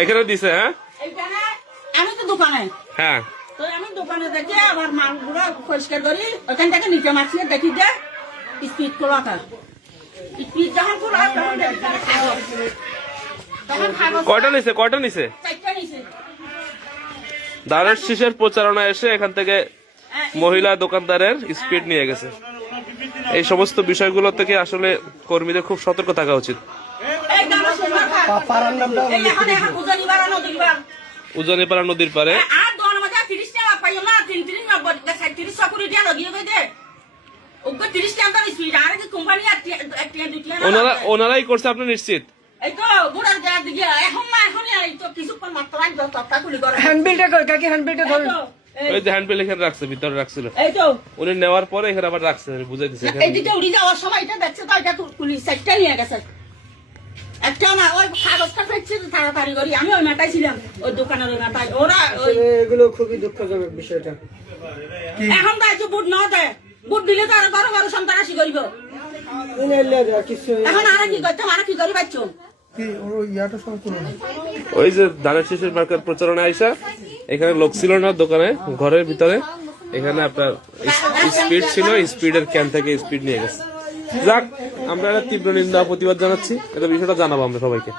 এখানে দিছে। হ্যাঁ আমি তো দোকানে। হ্যাঁ তো আমি দোকানে দেখি আমার মালগুলো পরিষ্কার করি, ওখান থেকে নিচে মাছিয়ে দেখি যে স্পিড খোলা থাকে। স্পিড যখন খোলা তখন দেখি তারা কাগজ। তখন কাগজ কয়টা নিছে? 4টা নিছে। দাঁড়ের শীষের প্রচারণা এসে এখান থেকে মহিলা দোকানদারের স্পিড নিয়ে গেছে। এই সমস্ত বিষয়গুলো থেকে আসলে কর্মীদের খুব সতর্ক থাকা উচিত। উজানিপাড়া নদীর পারে ওনারাই করছে, আপনি নিশ্চিত? ওই যে হ্যান্ডবিল এখানে রাখছে, ভিতরে রাখছিল উনি নেওয়ার পরে এখানে আবার রাখছে, বুঝাই দিচ্ছে। এদিকে উড়ে যাওয়ার সময় এটা দেখছে তো, এটা পুলিশ সাইডটা নিয়ে গেছে। একটা না ওই কাগজ কাটছে তাড়াতাড়ি করি, আমি ওই মাথায় ছিলাম, ওই দোকানের ওই মাথায়। ওরা এগুলো খুবই দুঃখজনক বিষয়টা। এখন তো বুট না দেয়, বুট দিলে তো আরো বড় বড় সন্ত্রাসী করিব। এখন আর কি করতাম, আর কি করি বাচ্চো। ওই যে ধানের শীষের মার্কেট প্রচারণা আইসা এখানে লোক ছিল না দোকানে, ঘরের ভিতরে এখানে আপনার স্পিড ছিল, স্পিডের ক্যান থেকে স্পিড নিয়ে গেছে। যাক, আমরা তীব্র নিন্দা প্রতিবাদ জানাচ্ছি, এটা বিষয়টা জানাবো আমরা সবাইকে।